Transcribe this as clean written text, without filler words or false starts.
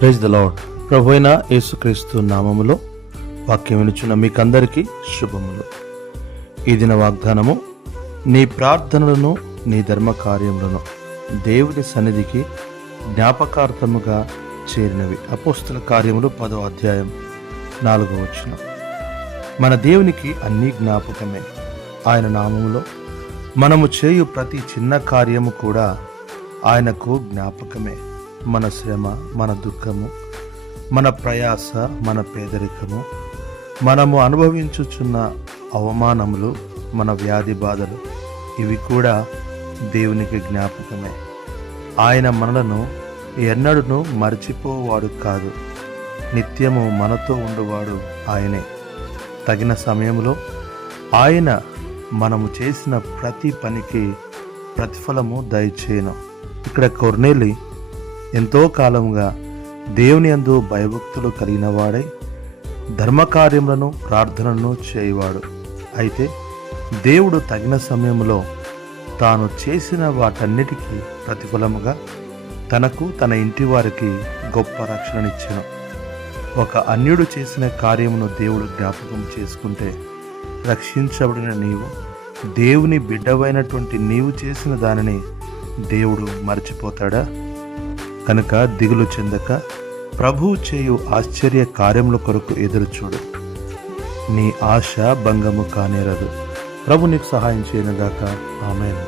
Praise the lord. ప్రభు అయిన యేసుక్రీస్తు నామములో వాక్యం వినుచున్న మీకందరికీ శుభములు. ఈ దిన వాగ్దానము, నీ ప్రార్థనలను నీ ధర్మ కార్యములను దేవుని సన్నిధికి జ్ఞాపకార్థముగా చేరినవి. అపోస్తుల కార్యములు 10వ అధ్యాయం 4వ వచనం. మన దేవునికి అన్ని జ్ఞాపకమే. ఆయన నామములో మనము చేయు ప్రతి చిన్న కార్యము కూడా ఆయనకు జ్ఞాపకమే. మన శ్రమ, మన దుఃఖము, మన ప్రయాస, మన పేదరికము, మనము అనుభవించుచున్న అవమానములు, మన వ్యాధి బాధలు, ఇవి కూడా దేవునికి జ్ఞాపకమే. ఆయన మనలను ఎన్నడూను మర్చిపోవాడు కాదు. నిత్యము మనతో ఉండువాడు ఆయనే. తగిన సమయంలో ఆయన మనము చేసిన ప్రతి పనికి ప్రతిఫలము దయచేయను. ఇక్కడ కొర్నేలి ఎంతో కాలముగా దేవుని యందు భయభక్తులు కలిగిన వాడై ధర్మకార్యములను ప్రార్థనలను చేయవాడు. అయితే దేవుడు తగిన సమయంలో తాను చేసిన వాటన్నిటికీ ప్రతిఫలముగా తనకు, తన ఇంటి వారికి గొప్ప రక్షణనిచ్చెను. ఒక అన్యుడు చేసిన కార్యమును దేవుడు జ్ఞాపకం చేసుకుంటే రక్షించబడిన నీవు, దేవుని బిడ్డవైనటువంటి నీవు చేసిన దానిని దేవుడు మర్చిపోతాడా? కనుక దిగులు చెందక ప్రభువు చేయు ఆశ్చర్య కార్యముల కొరకు ఎదురుచూడు. నీ ఆశ భంగము కానేరదు. ప్రభు నీకు సహాయం చేయనుగాక. ఆమేన్.